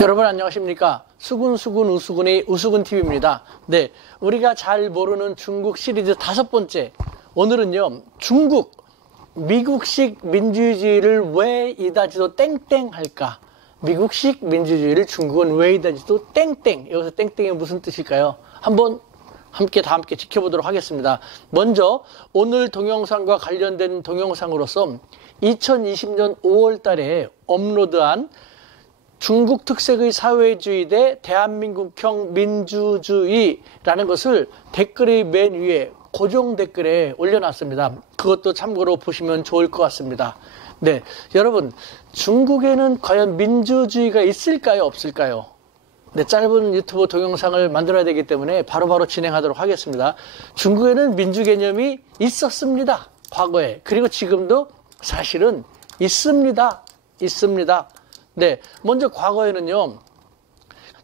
여러분 안녕하십니까? 수근수근 우수근의 우수근TV입니다. 네, 우리가 잘 모르는 중국 시리즈 5번째. 오늘은요, 중국, 미국식 민주주의를 왜 이다지도 땡땡할까? 미국식 민주주의를 중국은 왜 이다지도 땡땡. 여기서 땡땡이 무슨 뜻일까요? 한번 다 함께 지켜보도록 하겠습니다. 먼저 오늘 동영상과 관련된 동영상으로서 2020년 5월 달에 업로드한 중국 특색의 사회주의 대 대한민국형 민주주의라는 것을 댓글의 맨 위에 고정 댓글에 올려놨습니다. 그것도 참고로 보시면 좋을 것 같습니다. 네, 여러분, 중국에는 과연 민주주의가 있을까요? 없을까요? 네, 짧은 유튜브 동영상을 만들어야 되기 때문에 바로바로 진행하도록 하겠습니다. 중국에는 민주 개념이 있었습니다. 과거에. 그리고 지금도 사실은 있습니다. 네, 먼저 과거에는요,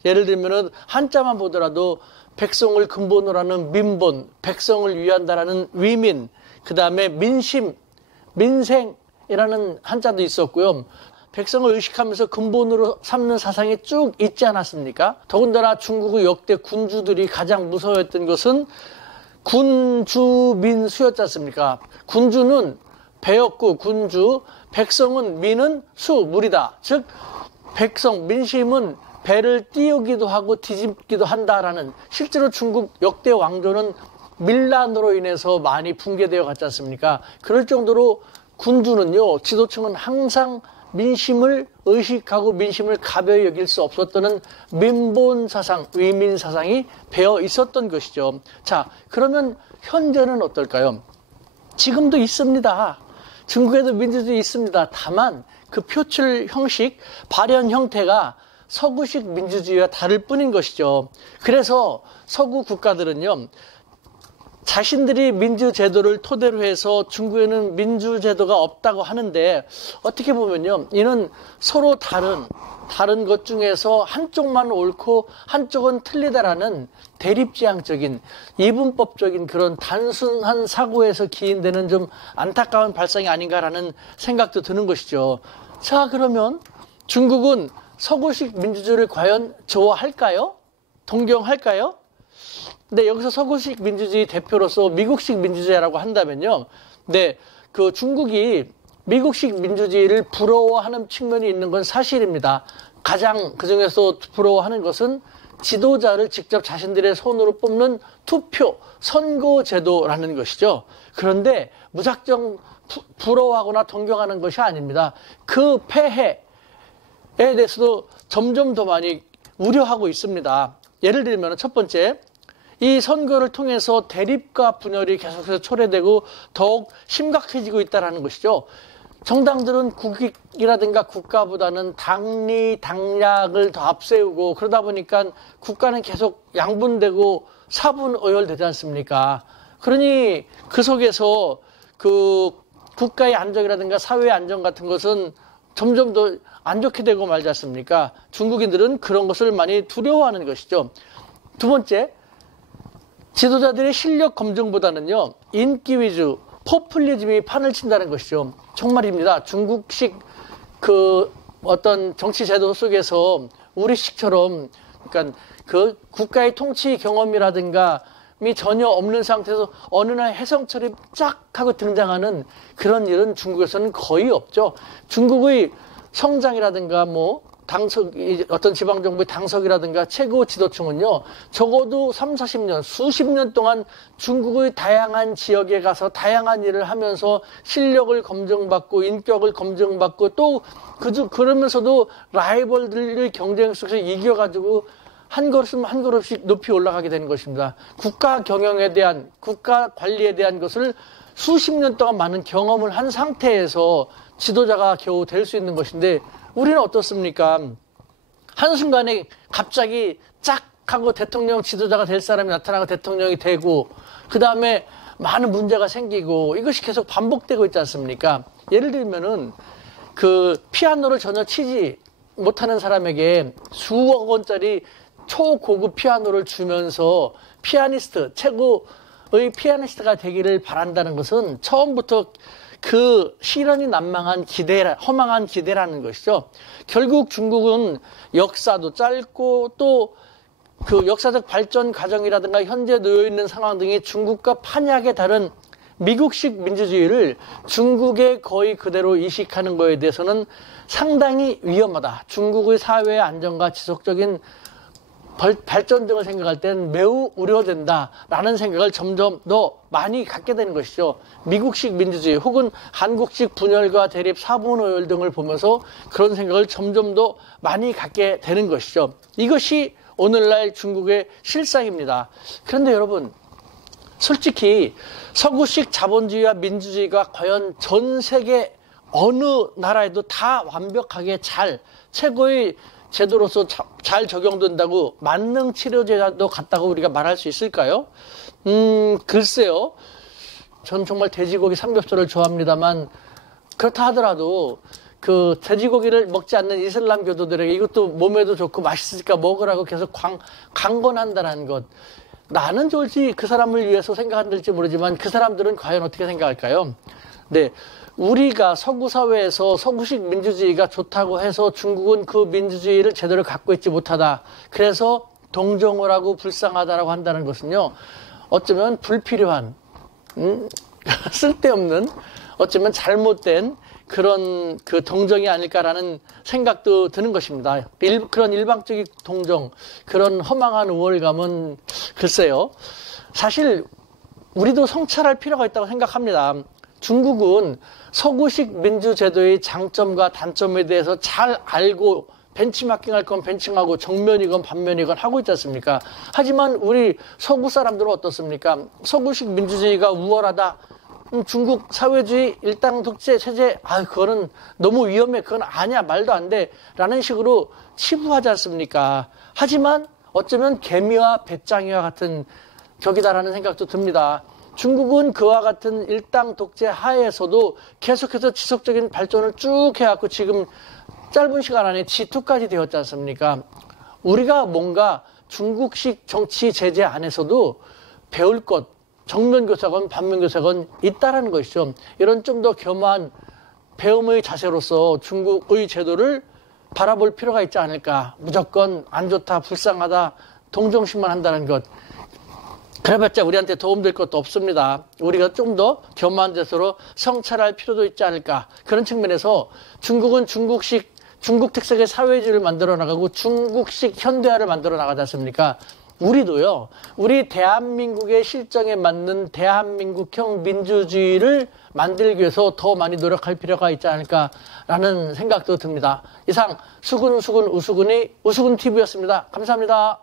예를 들면은 한자만 보더라도 백성을 근본으로 하는 민본, 백성을 위한다라는 위민, 그 다음에 민심, 민생이라는 한자도 있었고요. 백성을 의식하면서 근본으로 삼는 사상이 쭉 있지 않았습니까? 더군다나 중국의 역대 군주들이 가장 무서워했던 것은 군주민수였지 않습니까? 군주는 배였고 군주, 백성은 민은 수, 물이다. 즉 백성, 민심은 배를 띄우기도 하고 뒤집기도 한다라는, 실제로 중국 역대 왕조는 밀란으로 인해서 많이 붕괴되어 갔지 않습니까? 그럴 정도로 군주는요, 지도층은 항상 민심을 의식하고 민심을 가벼이 여길 수 없었던 민본 사상, 위민 사상이 배어 있었던 것이죠. 자, 그러면 현재는 어떨까요? 지금도 있습니다. 중국에도 민주주의 있습니다. 다만 그 표출 형식, 발현 형태가 서구식 민주주의와 다를 뿐인 것이죠. 그래서 서구 국가들은요, 자신들이 민주제도를 토대로 해서 중국에는 민주제도가 없다고 하는데, 어떻게 보면요, 이는 서로 다른 것 중에서 한쪽만 옳고 한쪽은 틀리다라는 대립지향적인, 이분법적인 그런 단순한 사고에서 기인되는 좀 안타까운 발상이 아닌가라는 생각도 드는 것이죠. 자, 그러면 중국은 서구식 민주주의를 과연 좋아할까요? 동경할까요? 근데 여기서 서구식 민주주의 대표로서 미국식 민주주의라고 한다면요, 네, 그 중국이 미국식 민주주의를 부러워하는 측면이 있는 건 사실입니다. 가장 그 중에서 부러워하는 것은 지도자를 직접 자신들의 손으로 뽑는 투표, 선거제도라는 것이죠. 그런데 무작정 부러워하거나 동경하는 것이 아닙니다. 그 폐해에 대해서도 점점 더 많이 우려하고 있습니다. 예를 들면 첫 번째, 이 선거를 통해서 대립과 분열이 계속해서 초래되고 더욱 심각해지고 있다는 것이죠. 정당들은 국익이라든가 국가보다는 당리, 당략을 더 앞세우고, 그러다 보니까 국가는 계속 양분되고 사분오열되지 않습니까? 그러니 그 속에서 그 국가의 안정이라든가 사회의 안정 같은 것은 점점 더 안 좋게 되고 말지 않습니까? 중국인들은 그런 것을 많이 두려워하는 것이죠. 두 번째, 지도자들의 실력 검증보다는요, 인기 위주, 포퓰리즘이 판을 친다는 것이죠. 정말입니다. 중국식 그 어떤 정치 제도 속에서 우리식처럼, 그러니까 그 국가의 통치 경험이라든가 이 전혀 없는 상태에서 어느 날 해성철이 쫙 하고 등장하는 그런 일은 중국에서는 거의 없죠. 중국의 성장이라든가 어떤 지방정부의 당석이라든가 최고 지도층은요, 적어도 3, 40년, 수십 년 동안 중국의 다양한 지역에 가서 다양한 일을 하면서 실력을 검증받고 인격을 검증받고, 또 그러면서도 라이벌들의 경쟁 속에서 이겨가지고 한 걸음씩 높이 올라가게 되는 것입니다. 국가 경영에 대한, 국가 관리에 대한 것을 수십 년 동안 많은 경험을 한 상태에서 지도자가 겨우 될 수 있는 것인데, 우리는 어떻습니까? 한순간에 갑자기 짝 하고 대통령 지도자가 될 사람이 나타나고 대통령이 되고, 그 다음에 많은 문제가 생기고, 이것이 계속 반복되고 있지 않습니까? 예를 들면은 그 피아노를 전혀 치지 못하는 사람에게 수억 원짜리 초고급 피아노를 주면서 최고의 피아니스트가 되기를 바란다는 것은 처음부터 그 실현이 난망한 허망한 기대라는 것이죠. 결국 중국은 역사도 짧고 또 그 역사적 발전 과정이라든가 현재 놓여 있는 상황 등이 중국과 판이하게 다른 미국식 민주주의를 중국에 거의 그대로 이식하는 것에 대해서는 상당히 위험하다. 중국의 사회의 안정과 지속적인 발전 등을 생각할 때는 매우 우려된다라는 생각을 점점 더 많이 갖게 되는 것이죠. 미국식 민주주의 혹은 한국식 분열과 대립, 사분오열 등을 보면서 그런 생각을 점점 더 많이 갖게 되는 것이죠. 이것이 오늘날 중국의 실상입니다. 그런데 여러분, 솔직히 서구식 자본주의와 민주주의가 과연 전 세계 어느 나라에도 다 완벽하게 최고의 제도로서 잘 적용된다고 만능 치료제도 같다고 우리가 말할 수 있을까요? 글쎄요. 전 정말 돼지고기 삼겹살을 좋아합니다만 그렇다 하더라도 그 돼지고기를 먹지 않는 이슬람 교도들에게 이것도 몸에도 좋고 맛있으니까 먹으라고 계속 강권한다는 것. 나는 좋을지 그 사람을 위해서 생각할지 모르지만 그 사람들은 과연 어떻게 생각할까요? 네. 우리가 서구 사회에서 서구식 민주주의가 좋다고 해서 중국은 그 민주주의를 제대로 갖고 있지 못하다. 그래서 동정을 하고 불쌍하다라고 한다는 것은요. 어쩌면 불필요한, 쓸데없는, 어쩌면 잘못된 그런 그 동정이 아닐까라는 생각도 드는 것입니다. 그런 일방적인 동정, 그런 허망한 우월감은 글쎄요. 사실 우리도 성찰할 필요가 있다고 생각합니다. 중국은 서구식 민주제도의 장점과 단점에 대해서 잘 알고 벤치마킹할 건 벤치하고 정면이건 반면이건 하고 있지 않습니까? 하지만 우리 서구 사람들은 어떻습니까? 서구식 민주주의가 우월하다. 중국 사회주의 일당 독재 체제, 그거는 너무 위험해. 그건 아니야. 말도 안 돼. 라는 식으로 치부하지 않습니까? 하지만 어쩌면 개미와 배짱이와 같은 격이다라는 생각도 듭니다. 중국은 그와 같은 일당 독재 하에서도 계속해서 지속적인 발전을 쭉 해왔고 지금 짧은 시간 안에 G2까지 되었지 않습니까? 우리가 뭔가 중국식 정치 제재 안에서도 배울 것, 정면교사건 반면교사건 있다라는 것이죠. 이런 좀 더 겸한 배움의 자세로서 중국의 제도를 바라볼 필요가 있지 않을까. 무조건 안 좋다, 불쌍하다, 동정심만 한다는 것. 그래봤자 우리한테 도움될 것도 없습니다. 우리가 좀 더 겸한 자세로 성찰할 필요도 있지 않을까. 그런 측면에서 중국은 중국 특색의 사회주의를 만들어 나가고 중국식 현대화를 만들어 나가지 않습니까? 우리도요, 우리 대한민국의 실정에 맞는 대한민국형 민주주의를 만들기 위해서 더 많이 노력할 필요가 있지 않을까라는 생각도 듭니다. 이상 수근우수근의 우수근TV였습니다. 감사합니다.